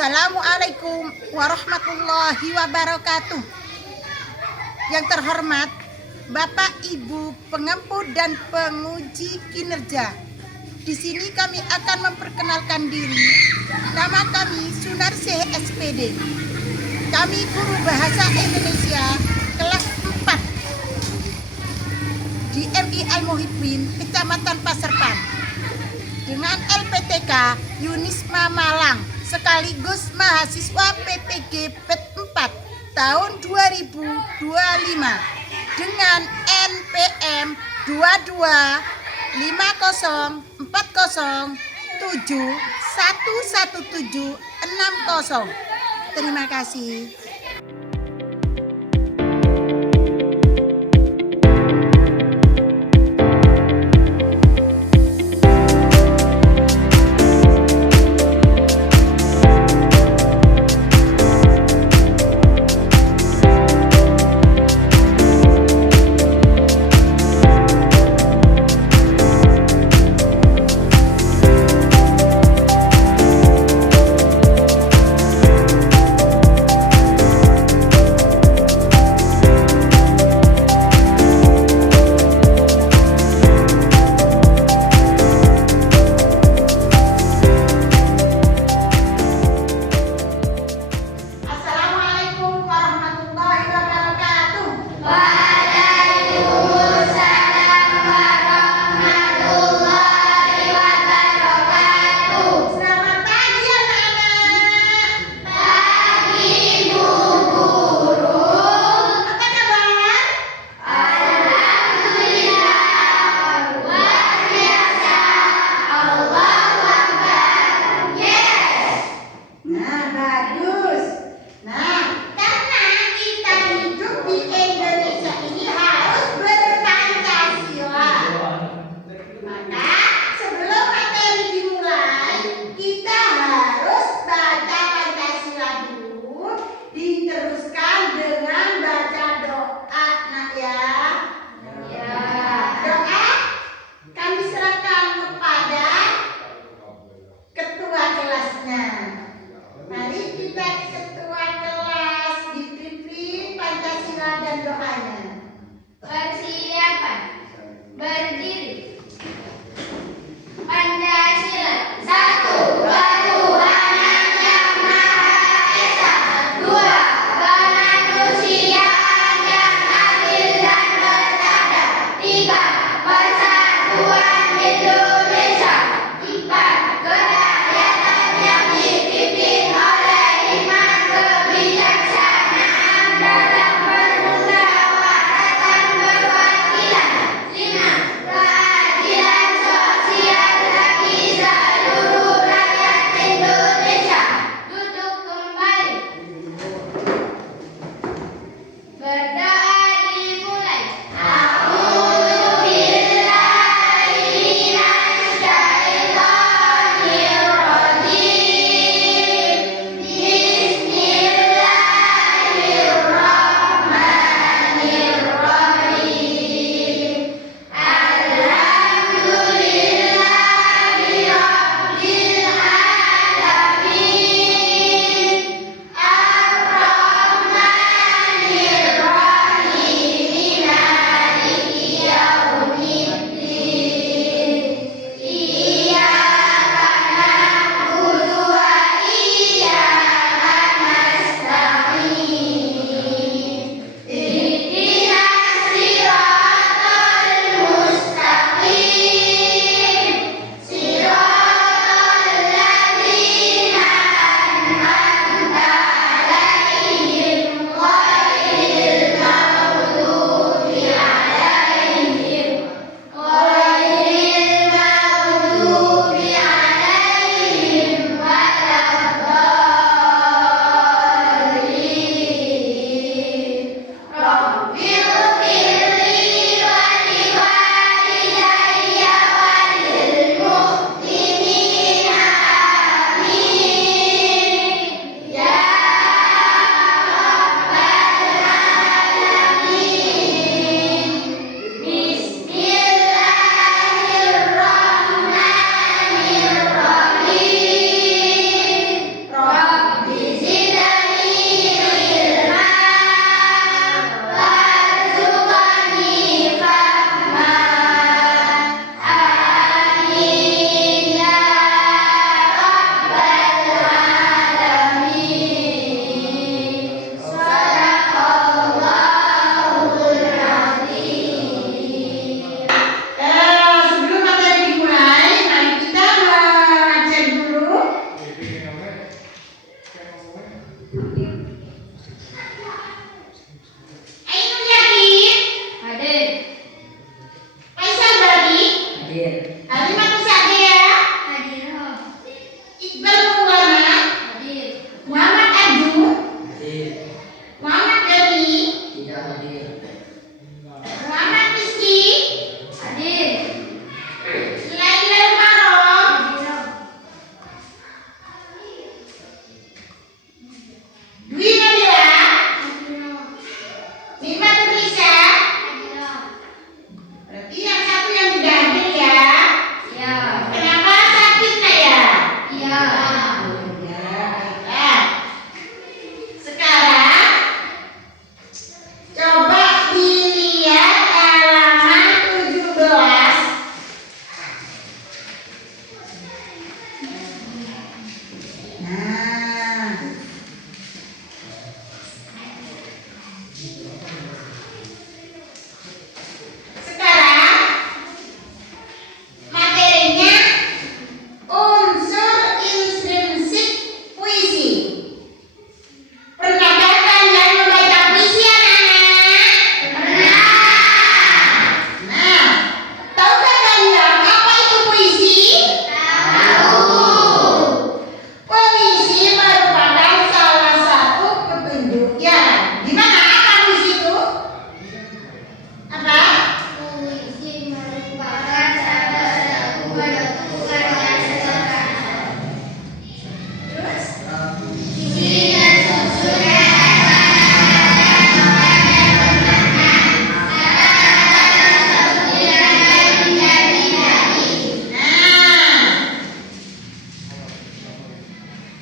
Assalamualaikum warahmatullahi wabarakatuh. Yang terhormat Bapak Ibu pengempu dan penguji kinerja. Di sini kami akan memperkenalkan diri. Nama kami Sunarsih SPD. Kami guru bahasa Indonesia kelas 4 di MI Al-Muhibbin, Kecamatan Pasarpan, dengan LPTK Yunisma Malang, sekaligus mahasiswa PPG PET 4 tahun 2025 dengan NPM 225407111760. Terima kasih.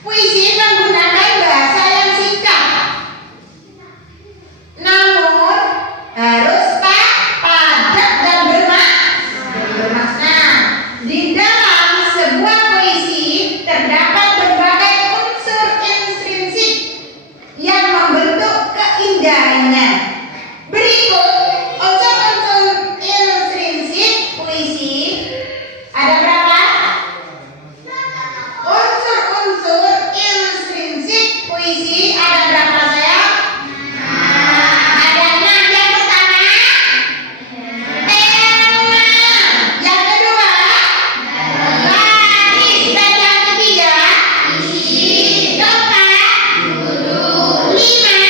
Puisi menggunakan bahasa yang singkat, namun harus padat dan bermakna. Di dalam sebuah puisi terdapat berbagai unsur intrinsik yang membentuk keindahannya. Berikut unsur-unsur intrinsik puisi. Ada berapa? Unsur-unsur intrinsik puisi ada berapa sayang? Ada 6. Yang pertama tema, yang kedua baris, dan yang ketiga isi. Keempat lima.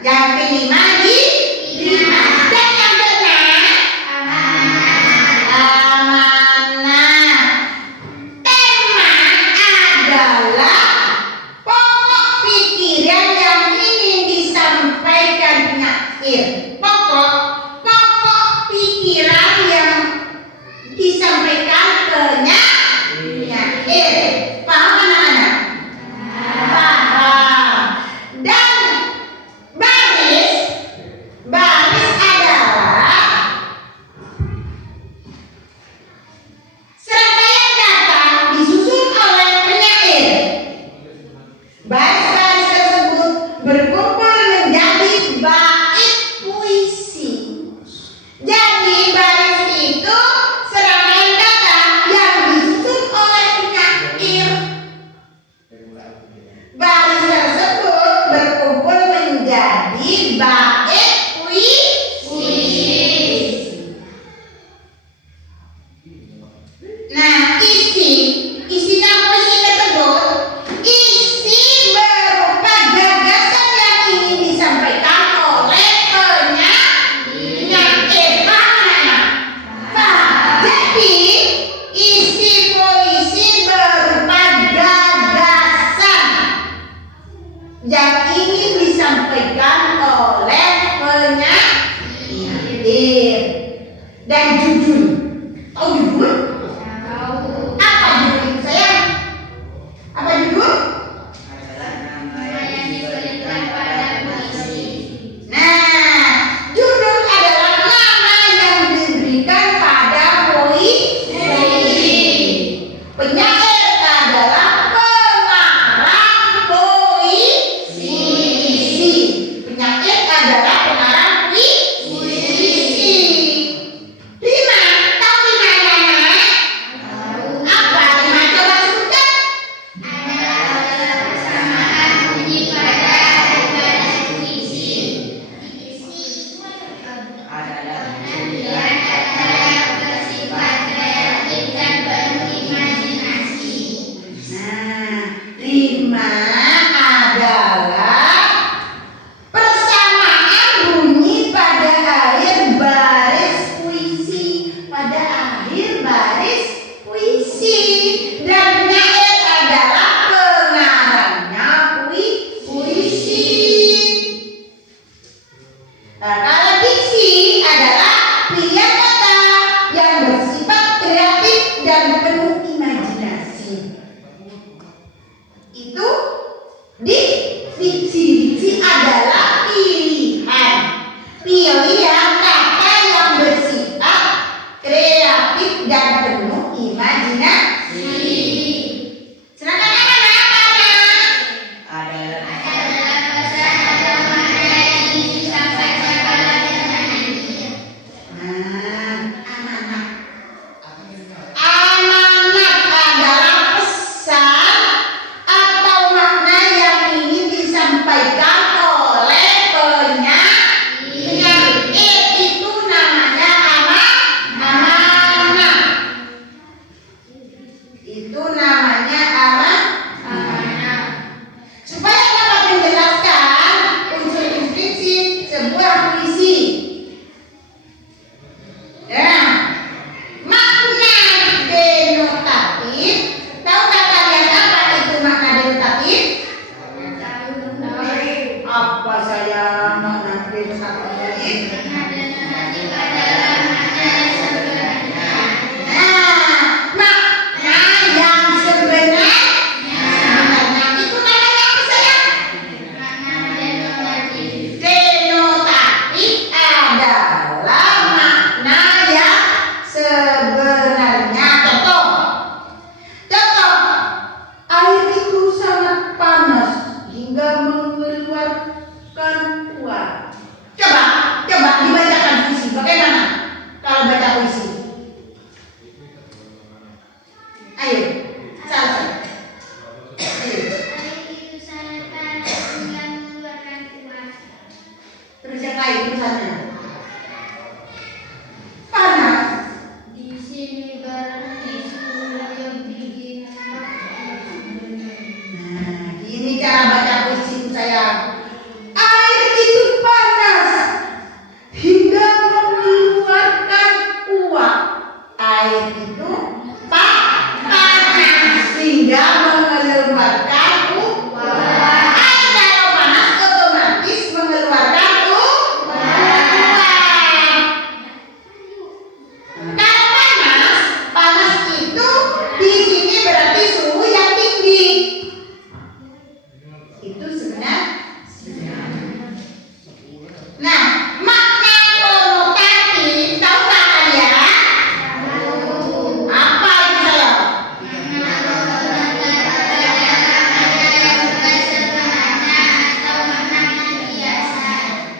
Yang kelima lima. Dan yang keenam amanah. Tema adalah pokok pikiran yang ingin disampaikan penyair. Pokok pikiran yang disampaikan penyair. Paham anak-anak? Paham. Dan baris adalah serangkaian kata disusun oleh penyair. Baris-baris tersebut berkumpul menjadi bait puisi. Jadi baris itu serangkaian kata yang disusun oleh penyair. Baris tersebut berkumpul menjadi bait puisi. Nah, isinya puisi tersebut, isi berupa gagasan yang ingin disampaikan oleh penyair. Paham? Jadi isi puisi berupa gagasan yang ingin disampaikan oleh penyair. Dan judul, tahu judul? Apa judul itu sayang? Apa judul? Nah, judul adalah nama yang diberikan pada puisi. Penyair adalah pengarang puisi. Penyair adalah pengarang puisi. 5. Tahu 5 anak? Apa 5? Coba sebutkan. Nah, 5 adalah persamaan bunyi pada akhir baris puisi. Pada akhir baris puisi. Dan penyair adalah pengarangnya puisi. Nah, kalau diksi adalah pilihan kata yang bersifat kreatif dan penuh imajinasi. Itu diksi adalah pilihan kata yang bersifat kreatif dan penuh imajinasi. Silakan anak-anak, apa anak? Amanat adalah pesan atau makna yang ingin disampaikan oleh penyair. Itu namanya amanat. Itu namanya amanat. Supaya dapat menjelaskan unsur intrinsik sebuah puisi. Nah, makna denotatif. Tahukah kalian apa itu makna denotatif? Apa sayang makna denotatif? Nah, makna Ayo, salah. Ayo. Terus yang lain tulisannya. Panas. Di sini berarti sudah yang tinggi. Nah, ini cara baca puisi sayang. Air itu panas hingga mengeluarkan uap. Air itu panas hingga mengeluarkan uap. Air kalau panas otomatis mengeluarkan uap. Kalau panas itu di sini berarti suhu yang tinggi. Itu sebenarnya. Nah, makna konotatif tahu nggak kalian? Apa itu saya?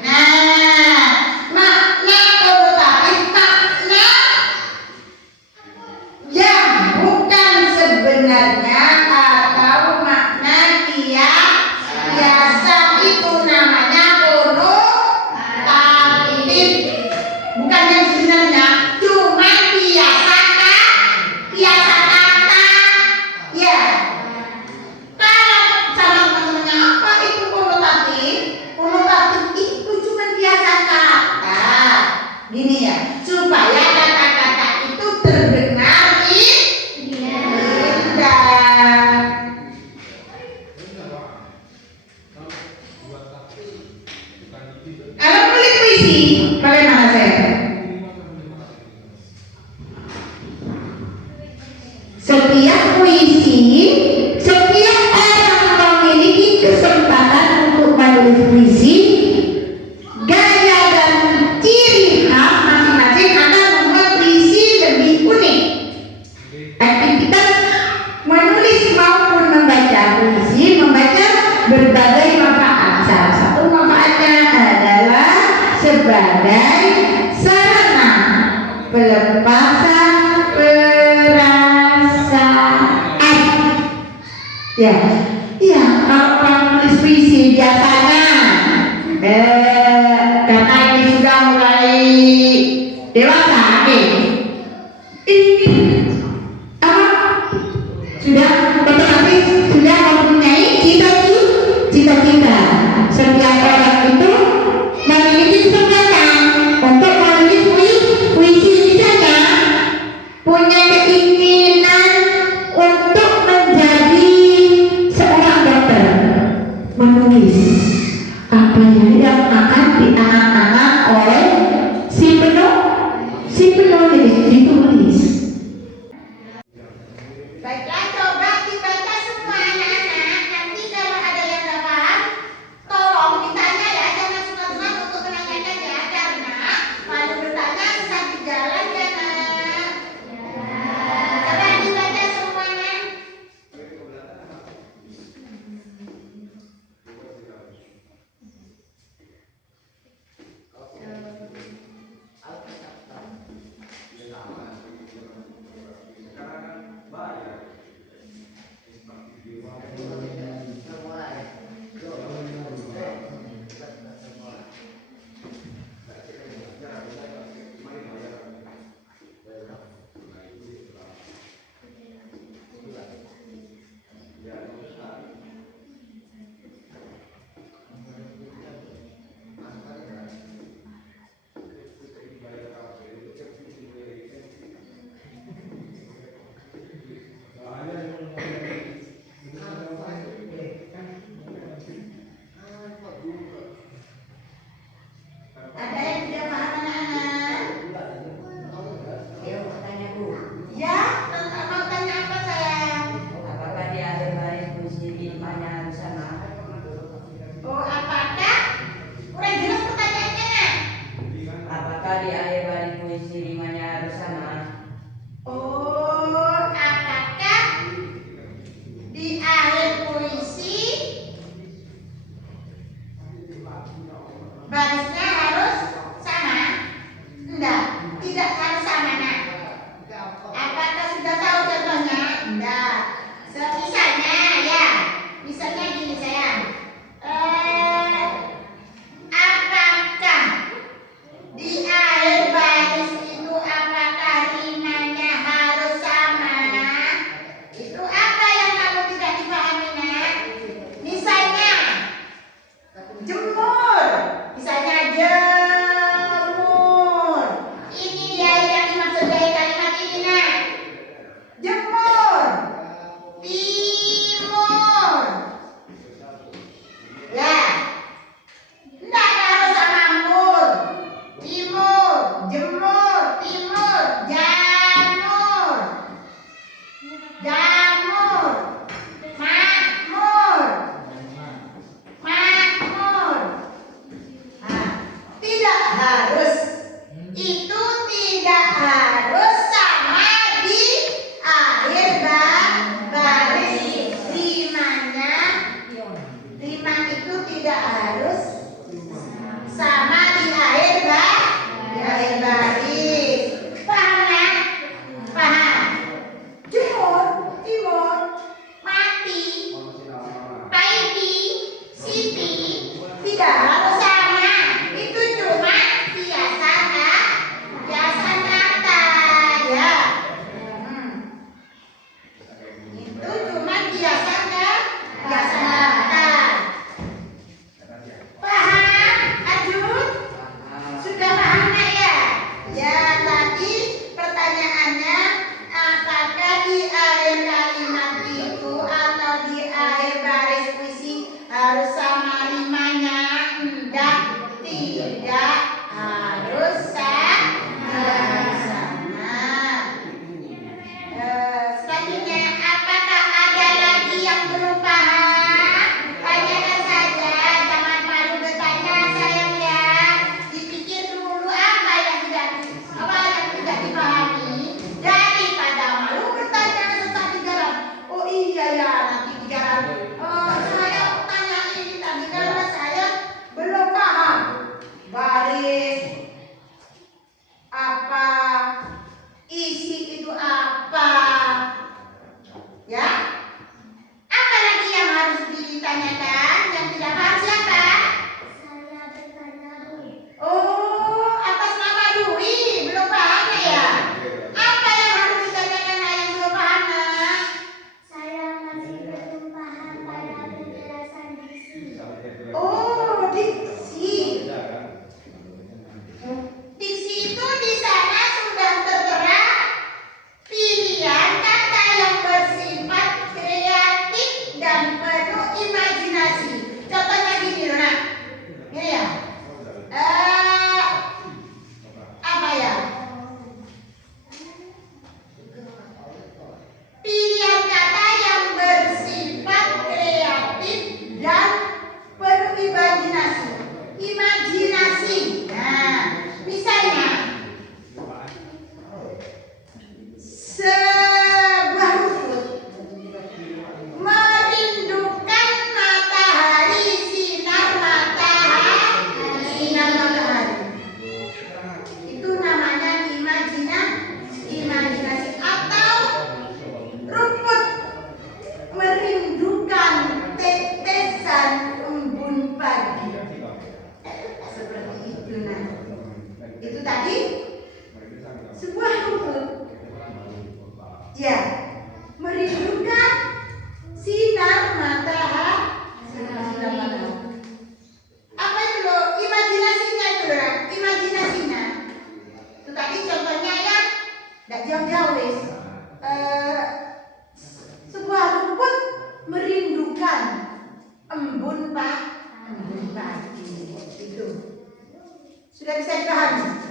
Nah, makna konotatif makna yang bukan sebenarnya atau makna biasa itu namanya konotatif. Bukan yang sebenarnya, cuma biasa kata. Ya. Kalau sama teman-temannya apa itu konotatif? Konotatif itu cuma biasa kata. Gini ya, supaya kata-kata itu terdengar indah. Kalau nulis puisi, bagaimana saya? Setiap orang memiliki kesempatan untuk menulis puisi. Gaya dan ciri khas masing-masing akan membuat puisi lebih unik. Aktivitas menulis maupun membaca puisi membaca berbagai manfaat. Salah satu manfaatnya adalah sebagai sarana pelepasan perasaan. Ya, kalau orang menulis puisi biasanya karena ini sudah mulai dewasa, ini apa? Sudah otomatis sudah mempunyai cita-cita. Setiap orang itu memiliki kesempatan untuk menulis puisi, misalnya punya keinginan untuk menjadi seorang dokter, menulis apa yang akan diangan-angan oleh si penulis ditulis. Baiklah, coba dibaca semua anak-anak. Nanti kalau ada yang nggak paham, tolong ditanya ya, jangan sungkan-sungkan untuk menanyakan ya, karena kalau bertanya sambil jalan ya nak. Coba dibaca semuanya. Ya. Apa lagi yang harus ditanyakan? Yang tidak paham siapa? Saya bertanya, Bu. Oh, atas nama Dwi. Belum paham ya? Apa yang harus ditanyakan yang belum paham? Nak? Saya masih belum paham pada penjelasan diksi. Oh, diksi. Diksi itu di sana sudah tertera pilihan kata yang bersifat kreatif dan penuh imajinasi. Contohnya gini loh, Nak. Ini ya. Apa ya? Pilihan kata yang bersifat kreatif dan penuh imajinasi. Imajinasi. Nah, misalnya sebuah rumput merindukan matahari, sinar matahari. Itu namanya imajinasi. Atau rumput merindukan tetesan embun pagi. Seperti itu. Nah, itu tadi sebuah rumput. Ya, merindukan sinar matahari. Apa itu loh? Imajinasinya itu loh. Imajinasinya. Itu tadi contohnya ya, tidak jauh-jauh wis. Sebuah rumput merindukan embun pagi. Itu sudah bisa dipahami.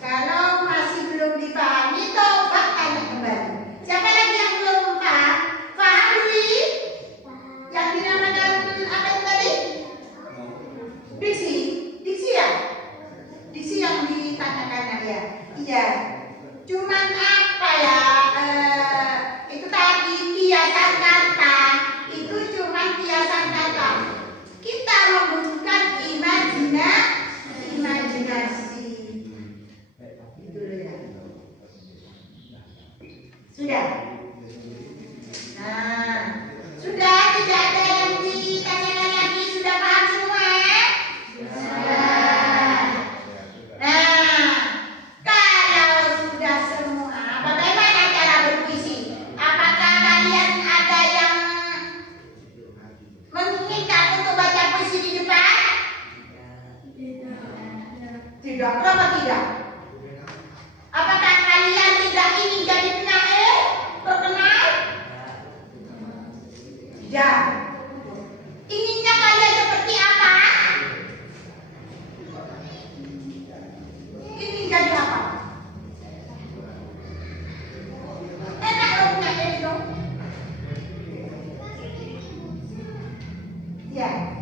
Kalau masih belum dipahami, coba tanya kembali. Siapa lagi yang belum paham? Paham Dwi? Yang dinamakan apa itu tadi? Diksi. Diksi ya? Diksi yang ditanyakan ya. Iya. Cuman apa ya? Itu tadi kiasan kata. Itu cuman kiasan kata. Kita membutuhkan imajinasi. Itu loh ya. Sudah. Nah, sudah tidak ada yang ditanyakan lagi. Sudah paham semua? Sudah. Nah, kalau sudah semua, bagaimana cara berpuisi? Apakah kalian ada yang menginginkan untuk baca puisi di depan? Tidak. Kenapa tidak? Apakah kalian tidak ingin jadi penyair terkenal? Tidak. Inginnya kalian seperti apa? Ingin jadi apa? Enak dong penyair dong. Ya.